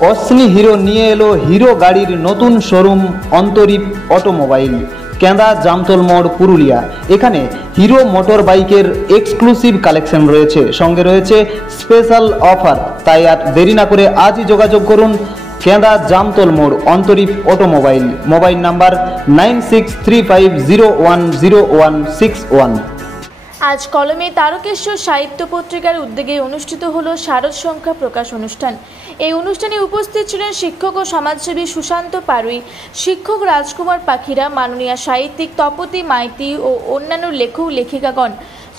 অশ্নি hero নিয়ে এলো hero গাড়ির নতুন শোরুম অন্তরীপ অটোমোবাইল, কেন্দা জামতল মোড়, পুরুলিয়া। এখানে হিরো মোটর বাইকের এক্সক্লুসিভ কালেকশন রয়েছে, সঙ্গে রয়েছে স্পেশাল অফার। তাই আর দেরি না করে আজই যোগাযোগ করুন কেন্দা জামতল মোড় অন্তরীপ অটোমোবাইল। Mobile number 9635010161। আজ কলমে তারকেশ্বর সাহিত্য পত্রিকার উদ্যোগে অনুষ্ঠিত হলো শারদ সংখ্যা প্রকাশ অনুষ্ঠান। এই অনুষ্ঠানে উপস্থিত ছিলেন শিক্ষক ও সমাজসেবী সুশান্ত পারুই, শিক্ষক রাজকুমার পাখিরা, মাননীয় সাহিত্যিক তপতি মাইতি ও অন্যান্য লেখক লেখিকাগণ।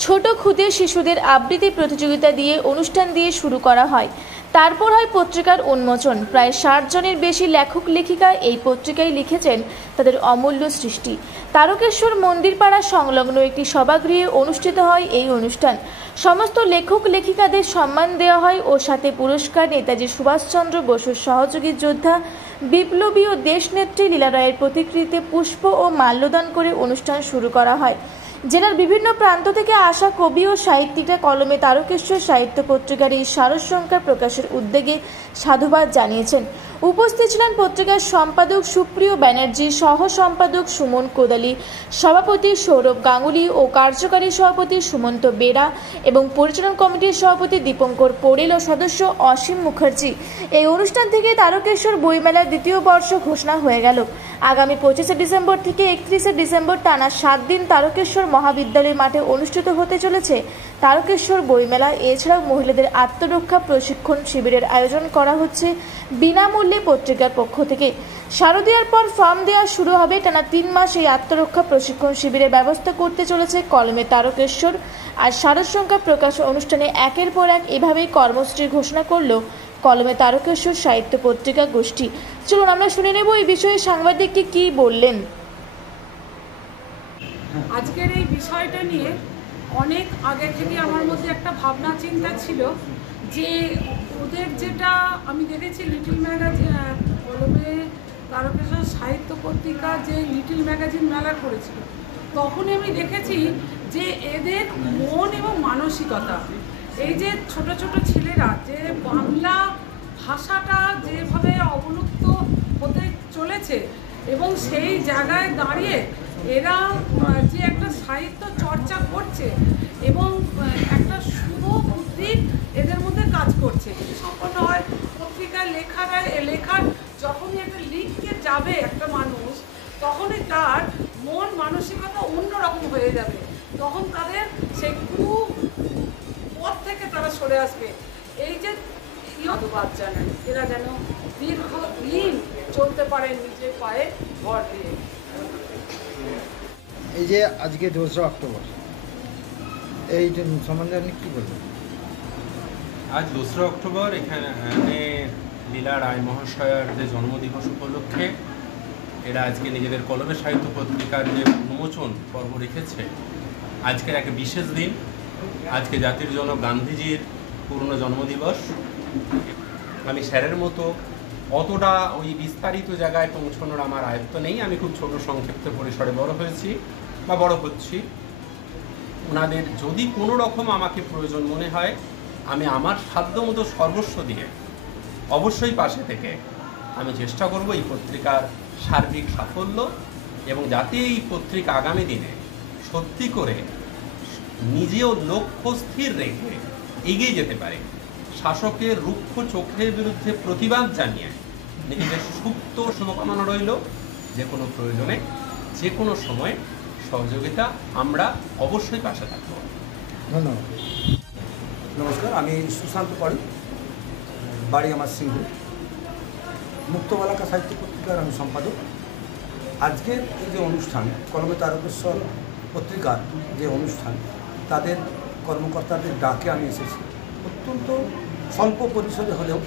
ছোট ক্ষুদে শিশুদের আবৃত্তি প্রতিযোগিতা দিয়ে অনুষ্ঠান দিয়ে শুরু করা হয়। তারপর হয় পত্রিকার উন্মোচন। প্রায় 60 জনের বেশি লেখক লেখিকা এই পত্রিকায় লিখেছেন তাদের অমূল্য সৃষ্টি। তারকেশ্বর মন্দিরপাড়া সংলগ্ন একটি সভাগৃহে অনুষ্ঠিত হয় এই অনুষ্ঠান। সমস্ত লেখক লেখিকাদের সম্মান দেওয়া হয় ও সাথে পুরস্কার নেতাজি সুভাষচন্দ্র বসুর সহযোগী যোদ্ধা, বিপ্লবী ও দেশনেত্রী লীলা রায়ের প্রতিকৃতিতে পুষ্প ও মাল্যদান করে অনুষ্ঠান শুরু করা হয়। জেলার বিভিন্ন প্রান্ত থেকে আসা কবি ও সাহিত্যিকরা কলমে তারকেশ্বর সাহিত্য পত্রিকার এই শারদ সংখ্যা প্রকাশের উদ্যোগে সাধুবাদ জানিয়েছেন। উপস্থিত ছিলেন পত্রিকার সম্পাদক সুপ্রিয় ব্যানার্জি, সহ সম্পাদক সুমন কোদালি, সভাপতি সৌরভ গাঙ্গুলি ও কার্যকারী সভাপতি সুমন্ত বেরা এবং পরিচালন কমিটির সভাপতি দীপঙ্কর পোড়েল ও সদস্য অসীম মুখার্জি। এই অনুষ্ঠান থেকে তারকেশ্বর বইমেলার দ্বিতীয় বর্ষ ঘোষণা হয়ে গেল। আগামী 25শে ডিসেম্বর থেকে 31শে ডিসেম্বর টানা 7 দিন তারকেশ্বর মহাবিদ্যালয় মাঠে অনুষ্ঠিত হতে চলেছে তারকেশ্বর বইমেলা। এছাড়াও মহিলাদের আত্মরক্ষা প্রশিক্ষণ শিবিরের আয়োজন করা হচ্ছে বিনামূল্যে পত্রিকার পক্ষ থেকে। শারদীয়ার পর ফর্ম দেওয়া শুরু হবে। টানা 3 মাস এই আত্মরক্ষা প্রশিক্ষণ শিবিরের ব্যবস্থা করতে চলেছে কলমে তারকেশ্বর। আর শারদ সংখ্যা প্রকাশ অনুষ্ঠানে একের পর এক এভাবেই কর্মসূচির ঘোষণা করল কলমে তারকেশ্বর সাহিত্য পত্রিকা গোষ্ঠী। চলুন আমরা শুনে নেব এই বিষয়ে সাংবাদিককে কি বললেন। আজকের এই বিষয়টা নিয়ে অনেক আগে থেকে আমার মধ্যে একটা ভাবনা চিন্তা ছিল যে ওদের যেটা আমি দেখেছি লিটল ম্যাগাজিন, কলমে তারকেশ্বর সাহিত্য পত্রিকা যে লিটল ম্যাগাজিন মেলা করেছিল, তখনই আমি দেখেছি যে এদের মন এবং মানসিকতা, এই যে ছোট ছোট ছেলেরা যে বাংলা ভাষাটা যেভাবে অবলুপ্ত হতে চলেছে এবং সেই জায়গায় দাঁড়িয়ে এরা যে একটা সাহিত্য চর্চা করছে এবং একটা শুভ বুদ্ধি এদের মধ্যে কাজ করছে, সম্পন্ন হয় পত্রিকায় লেখার যখনই একটা লিখতে যাবে একটা মানুষ, তখনই তার মন মানসিকতা অন্যরকম হয়ে যাবে। তখন তাদের সেই পথ থেকে তারা সরে আসবে। এই যে ধন্যবাদ জানাই, এরা যেন দীর্ঘদিন চলতে পারে নিজের পায়ে ভর দিয়ে। এই যে আজকে 2রা অক্টোবর, এই সম্বন্ধে আপনি কী বলবেন? আজ 2রা অক্টোবর এখানে লীলা রায় মহাশয়ার যে জন্মদিবস উপলক্ষে এরা আজকে নিজেদের কলমে সাহিত্য পত্রিকার যে উন্মোচন পর্ব রেখেছে। আজকের এক বিশেষ দিন, আজকে জাতির জনক গান্ধীজির পূর্ণ জন্মদিবস। আমি স্যারের মতো অতটা ওই বিস্তারিত জায়গায় পৌঁছানোর আমার আয়ত্ত নেই। আমি খুব ছোট সংক্ষিপ্ত পরিসরে বড় হয়েছি বা বড় হচ্ছি। ওনাদের যদি কোনো রকম আমাকে প্রয়োজন মনে হয়, আমি আমার সাধ্যমতো সর্বস্ব দিয়ে অবশ্যই পাশে থেকে আমি চেষ্টা করব এই পত্রিকার সার্বিক সাফল্য এবং যাতে এই পত্রিকা আগামী দিনে সত্যি করে নিজেও লক্ষ্য স্থির রেখে এগিয়ে যেতে পারে। শাসকের রুক্ষ চোখের বিরুদ্ধে প্রতিবাদ জানিয়ে নিজেদের সুপ্ত শুভকামনা রইল। যে কোনো প্রয়োজনে যে কোনো সময় সহযোগিতা আমরা অবশ্যই পাশে থাকব। ধন্যবাদ। নমস্কার, আমি সুশান্ত পাড়ি, বাড়ি আমার সিংহ। মুক্তবালাকা সাহিত্য পত্রিকার আমি সম্পাদক। আজকের এই যে অনুষ্ঠান, কলমে তারকেশ্বর পত্রিকার যে অনুষ্ঠান, তাদের কর্মকর্তাদের ডাকে আমি এসেছি। অত্যন্ত স্বল্প পরিসরে হলেও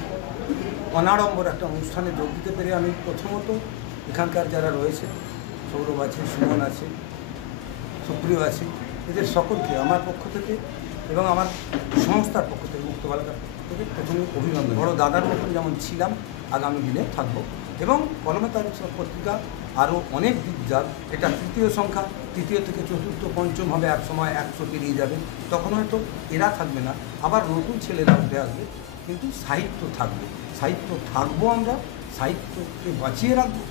অনাড়ম্বর একটা অনুষ্ঠানে যোগ দিতে পেরে আমি প্রথমত এখানকার যারা রয়েছে, সৌরভ আছে, সুমন আছে, সুপ্রিয় আছে, এদের সকলকে আমার পক্ষ থেকে এবং আমার সংস্থার পক্ষ থেকে, মুক্তবালাকার পক্ষ থেকে প্রথমে অভিনন্দন। বড় দাদার মতন যেমন ছিলাম, আগামী দিনে থাকবো এবং কলমে তারকেশ্বর পত্রিকা আরও অনেক দিক যাক। এটা 3য় সংখ্যা, 3য় থেকে 4র্থ 5ম হবে, এক সময় 100 পেরিয়ে যাবে। তখন হয়তো এরা থাকবে না, আবার নতুন ছেলেরা উঠে আসবে। কিন্তু সাহিত্য থাকবে, সাহিত্য থাকবো, আমরা সাহিত্যকে বাঁচিয়ে রাখবো।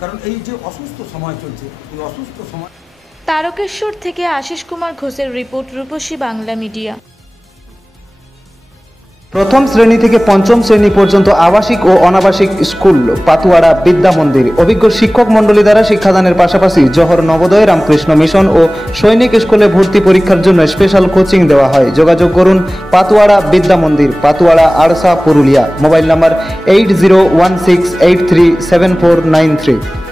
কারণ এই যে অসুস্থ সময় চলছে, এই অসুস্থ সময়। তারকেশ্বর থেকে আশিস কুমার ঘোষের রিপোর্ট, রূপসী বাংলা মিডিয়া। প্রথম শ্রেণী থেকে পঞ্চম শ্রেণী পর্যন্ত আবাসিক ও অনাবাসিক স্কুল পাতুয়াড়া বিদ্যা মন্দির। অভিজ্ঞ শিক্ষক মণ্ডলী দ্বারা শিক্ষাদানের পাশাপাশি জহর নবোদয়, রামকৃষ্ণ মিশন ও সৈনিক স্কুলে ভর্তি পরীক্ষার জন্য স্পেশাল কোচিং দেওয়া হয়। যোগাযোগ করুন পাতুয়াড়া বিদ্যা মন্দির, পাতুয়াড়া, আড়সা, পুরুলিয়া। Mobile number 8016837493।